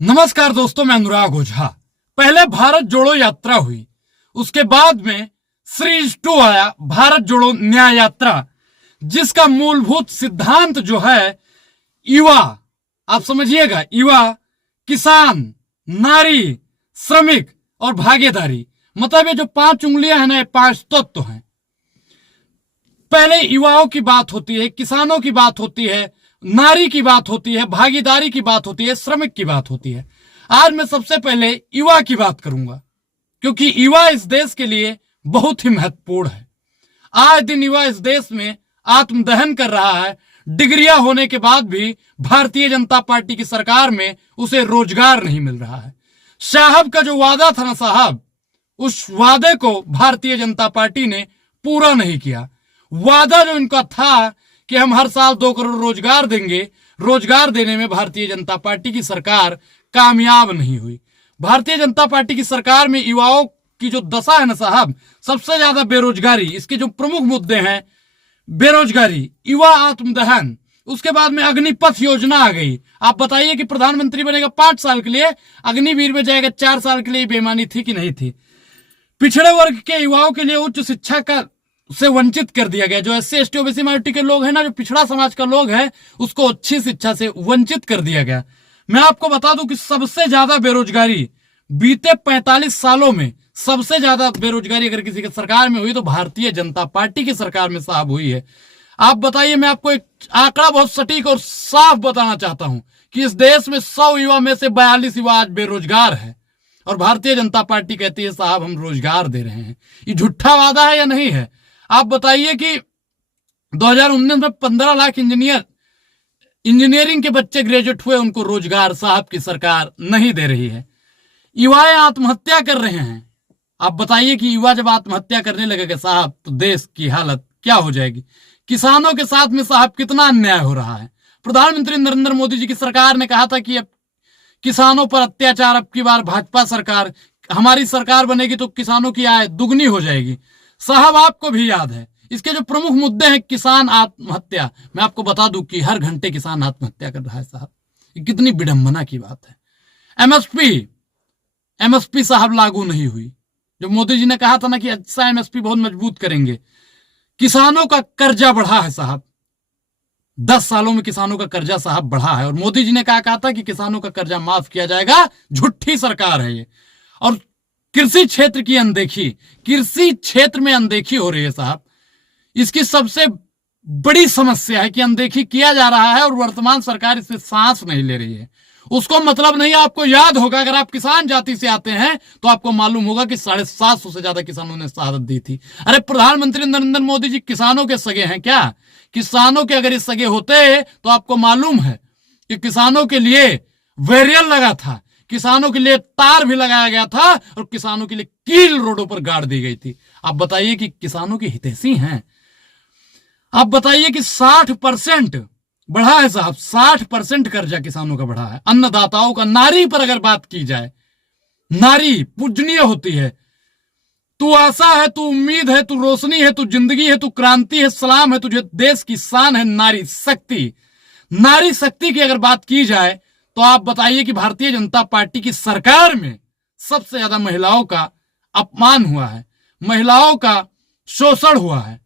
नमस्कार दोस्तों, मैं अनुराग ओझा। पहले भारत जोड़ो यात्रा हुई, उसके बाद में सीरीज 2 आया भारत जोड़ो न्याय यात्रा, जिसका मूलभूत सिद्धांत जो है युवा, आप समझिएगा, युवा, किसान, नारी, श्रमिक और भागीदारी। मतलब ये जो 5 उंगलियां हैं ना, ये 5 तत्व हैं। पहले युवाओं की बात होती है, किसानों की बात होती है, नारी की बात होती है, भागीदारी की बात होती है, श्रमिक की बात होती है। आज मैं सबसे पहले युवा की बात करूंगा, क्योंकि युवा इस देश के लिए बहुत ही महत्वपूर्ण है। आज दिन युवा इस देश में आत्मदहन कर रहा है। डिग्रियां होने के बाद भी भारतीय जनता पार्टी की सरकार में उसे रोजगार नहीं मिल रहा है। साहब का जो वादा था ना साहब, उस वादे को भारतीय जनता पार्टी ने पूरा नहीं किया। वादा जो इनका था कि हम हर साल 2 करोड़ रोजगार देंगे, रोजगार देने में भारतीय जनता पार्टी की सरकार कामयाब नहीं हुई। भारतीय जनता पार्टी की सरकार में युवाओं की जो दशा है ना साहब, सबसे ज्यादा बेरोजगारी, इसके जो प्रमुख मुद्दे हैं, बेरोजगारी, युवा आत्मदहन, उसके बाद में अग्निपथ योजना आ गई। आप बताइए कि प्रधानमंत्री बनेगा 5 साल के लिए, अग्निवीर में जाएगा 4 साल के लिए, बेईमानी थी कि नहीं थी? पिछड़े वर्ग के युवाओं के लिए उच्च शिक्षा का से वंचित कर दिया गया। जो एससी एसटी ओबीसी माइनॉरिटी के लोग हैं ना, जो पिछड़ा समाज का लोग है, उसको अच्छी शिक्षा से वंचित कर दिया गया। मैं आपको बता दूं कि सबसे ज्यादा बेरोजगारी बीते 45 सालों में, सबसे ज्यादा बेरोजगारी अगर किसी की सरकार में हुई तो भारतीय जनता पार्टी की सरकार में साहब हुई है। आप बताइए, मैं आपको एक आंकड़ा बहुत सटीक और साफ बताना चाहता हूं कि इस देश में 100 युवा में से 42 युवा आज बेरोजगार है, और भारतीय जनता पार्टी कहती है साहब हम रोजगार दे रहे हैं। ये झूठा वादा है या नहीं है? आप बताइए कि 2019 में 15 लाख इंजीनियरिंग के बच्चे ग्रेजुएट हुए, उनको रोजगार साहब की सरकार नहीं दे रही है। युवाएं आत्महत्या कर रहे हैं। आप बताइए कि युवा जब आत्महत्या करने लगेगा साहब, तो देश की हालत क्या हो जाएगी? किसानों के साथ में साहब कितना अन्याय हो रहा है। प्रधानमंत्री नरेंद्र मोदी जी की सरकार ने कहा था कि अब किसानों पर अत्याचार, अब की बार भाजपा सरकार, हमारी सरकार बनेगी तो किसानों की आय दुगनी हो जाएगी। साहब आपको भी याद है इसके जो प्रमुख मुद्दे हैं, किसान आत्महत्या। मैं आपको बता दूं कि हर घंटे किसान आत्महत्या कर रहा है साहब। ये कितनी विडंबना की बात है। एमएसपी साहब लागू नहीं हुई। जो मोदी जी ने कहा था ना कि अच्छा एमएसपी बहुत मजबूत करेंगे। किसानों का कर्जा बढ़ा है साहब, 10 सालों में किसानों का कर्जा साहब बढ़ा है, और मोदी जी ने कहा था कि किसानों का कर्जा माफ किया जाएगा। झूठी सरकार है ये। और कृषि क्षेत्र की अनदेखी, कृषि क्षेत्र में अनदेखी हो रही है साहब। इसकी सबसे बड़ी समस्या है कि अनदेखी किया जा रहा है और वर्तमान सरकार इससे सांस नहीं ले रही है। उसको मतलब नहीं। आपको याद होगा, अगर आप किसान जाति से आते हैं तो आपको मालूम होगा कि 750 से ज्यादा किसानों ने शहादत दी थी। अरे प्रधानमंत्री नरेंद्र मोदी जी किसानों के सगे हैं क्या? किसानों के अगर ये सगे होते तो आपको मालूम है कि किसानों के लिए बैरियर लगा था, किसानों के लिए तार भी लगाया गया था, और किसानों के लिए कील रोडों पर गाड़ दी गई थी। आप बताइए कि किसानों की हितैषी हैं। आप बताइए कि 60% बढ़ा है साहब, 60% कर्जा किसानों का बढ़ा है। अन्नदाताओं का, नारी पर अगर बात की जाए, नारी पूजनीय होती है। तू आशा है, तू उम्मीद है, तू रोशनी है, तू जिंदगी है, तू क्रांति है, सलाम है, तुझे देश की शान है, नारी शक्ति। नारी शक्ति की अगर बात की जाए तो आप बताइए कि भारतीय जनता पार्टी की सरकार में सबसे ज्यादा महिलाओं का अपमान हुआ है, महिलाओं का शोषण हुआ है,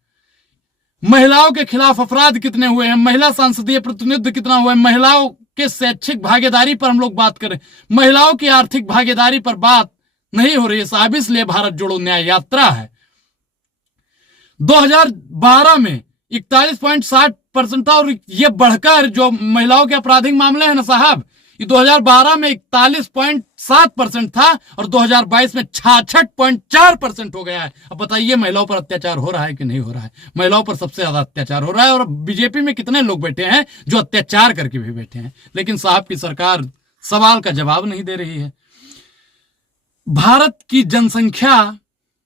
महिलाओं के खिलाफ अपराध कितने हुए हैं, महिला संसदीय प्रतिनिधित्व कितना हुआ है, महिलाओं के शैक्षिक भागीदारी पर हम लोग बात करें, महिलाओं की आर्थिक भागीदारी पर बात नहीं हो रही है साहब। इसलिए भारत जोड़ो न्याय यात्रा है। 2012 में 41.60% था, और ये बढ़कर जो महिलाओं के आपराधिक मामले हैं ना साहब, ये 2012 में 41.7% था, और 2022 में 66.4% हो गया है। अब बताइए महिलाओं पर अत्याचार हो रहा है कि नहीं हो रहा है? महिलाओं पर सबसे ज्यादा अत्याचार हो रहा है। और बीजेपी में कितने लोग बैठे हैं जो अत्याचार करके भी बैठे हैं, लेकिन साहब की सरकार सवाल का जवाब नहीं दे रही है। भारत की जनसंख्या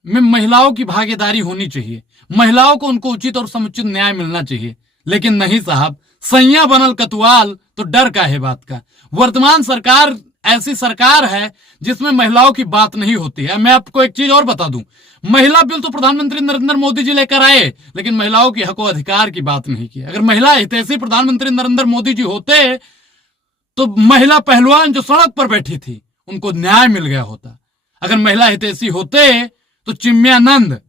में महिलाओं की भागीदारी होनी चाहिए, महिलाओं को उनको उचित और समुचित न्याय मिलना चाहिए, लेकिन नहीं साहब। सैया बनल कतुआल तो डर का है बात का। वर्तमान सरकार ऐसी सरकार है जिसमें महिलाओं की बात नहीं होती है। मैं आपको एक चीज और बता दूं, महिला बिल तो प्रधानमंत्री नरेंद्र मोदी जी लेकर आए, लेकिन महिलाओं की हक अधिकार की बात नहीं की। अगर महिला हितैषी प्रधानमंत्री नरेंद्र मोदी जी होते तो महिला पहलवान जो सड़क पर बैठी थी उनको न्याय मिल गया होता। अगर महिला हितैषी होते तो चिन्मयानंद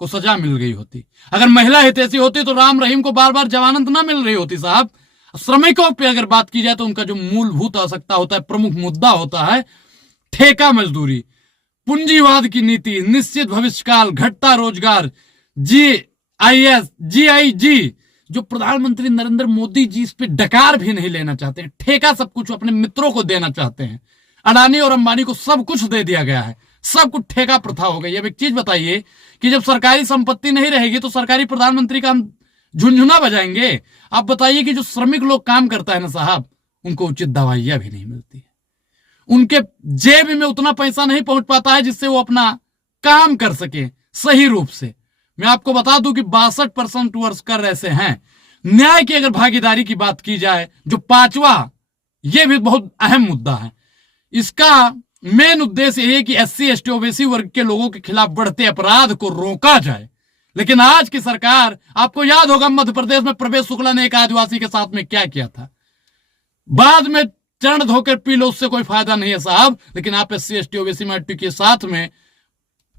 को सजा मिल गई होती। अगर महिला हितैषी होती तो राम रहीम को बार बार जमानत ना मिल रही होती साहब। श्रमिकों पे अगर बात की जाए तो उनका जो मूलभूत आवश्यकता होता है, प्रमुख मुद्दा होता है ठेका मजदूरी, पूंजीवाद की नीति, निश्चित भविष्यकाल, घटता रोजगार, GIG जो प्रधानमंत्री नरेंद्र मोदी जी इस पे डकार भी नहीं लेना चाहते हैं। ठेका सब कुछ अपने मित्रों को देना चाहते हैं। अडानी और अंबानी को सब कुछ दे दिया गया है, सब कुछ ठेका प्रथा हो गई। अब एक चीज बताइए कि जब सरकारी संपत्ति नहीं रहेगी तो सरकारी प्रधानमंत्री का हम झुनझुना बजाएंगे? आप बताइए कि जो श्रमिक लोग काम करता है ना साहब, उनको उचित दवाइयां भी नहीं मिलती है, उनके जेब में उतना पैसा नहीं पहुंच पाता है जिससे वो अपना काम कर सके सही रूप से। मैं आपको बता दूं कि 62% वर्कर्स ऐसे हैं। न्याय की अगर भागीदारी की बात की जाए, जो पांचवा, यह भी बहुत अहम मुद्दा है। इसका मेन उद्देश्य यह है कि SC ST OBC वर्ग के लोगों के खिलाफ बढ़ते अपराध को रोका जाए। लेकिन आज की सरकार, आपको याद होगा मध्य प्रदेश में प्रवेश शुक्ला ने एक आदिवासी के साथ में क्या किया था। बाद में चरण धोकर पी लो, उससे कोई फायदा नहीं है साहब। लेकिन आप SC ST OBC माइनॉरिटी के साथ में,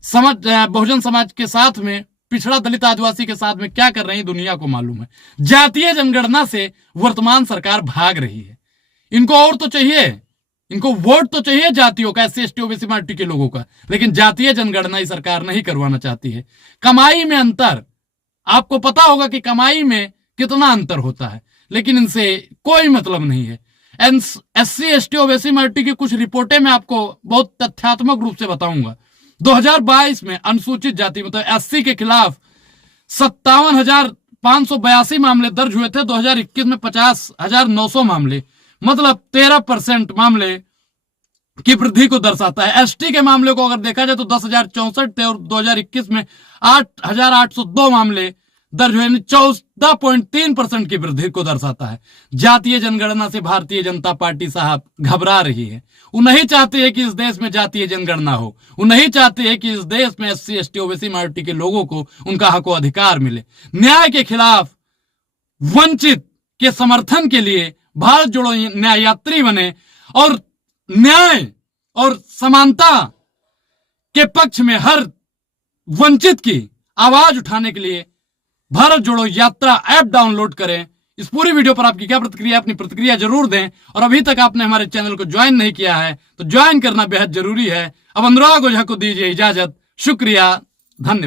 बहुजन समाज के साथ में, पिछड़ा दलित आदिवासी के साथ में क्या कर रही है दुनिया को मालूम है। जातीय जनगणना से वर्तमान सरकार भाग रही है। इनको और तो चाहिए, इनको वोट तो चाहिए जातियों का, SC ST OBC माइनॉरिटी के लोगों का, लेकिन जातीय जनगणना ही सरकार नहीं करवाना चाहती है। कमाई में अंतर, आपको पता होगा कि कमाई में कितना अंतर होता है, लेकिन इनसे कोई मतलब नहीं है। SC ST OBC माइनॉरिटी की कुछ रिपोर्टें मैं आपको बहुत तथ्यात्मक रूप से बताऊंगा। 2022 में अनुसूचित जाति मतलब SC के खिलाफ 57,582 मामले दर्ज हुए थे। 2021 में 50,900 मामले, मतलब 13% मामले की वृद्धि को दर्शाता है। ST के मामले को अगर देखा जाए तो 10,064 थे और 2021 में 8,802 मामले दर्ज हुए, 14.3% की वृद्धि को दर्शाता है। जातीय जनगणना से भारतीय जनता पार्टी साहब घबरा रही है। वो नहीं चाहती है कि इस देश में जातीय जनगणना हो, वो नहीं चाहती है कि इस देश में SC ST OBC माइनॉरिटी के लोगों को उनका हक व अधिकार मिले। न्याय के खिलाफ, वंचित के समर्थन के लिए भारत जोड़ो न्याय यात्री बने और न्याय और समानता के पक्ष में हर वंचित की आवाज उठाने के लिए भारत जोड़ो यात्रा ऐप डाउनलोड करें। इस पूरी वीडियो पर आपकी क्या प्रतिक्रिया, अपनी प्रतिक्रिया जरूर दें। और अभी तक आपने हमारे चैनल को ज्वाइन नहीं किया है तो ज्वाइन करना बेहद जरूरी है। अब अनुराग ओझा को दीजिए इजाजत। शुक्रिया, धन्यवाद।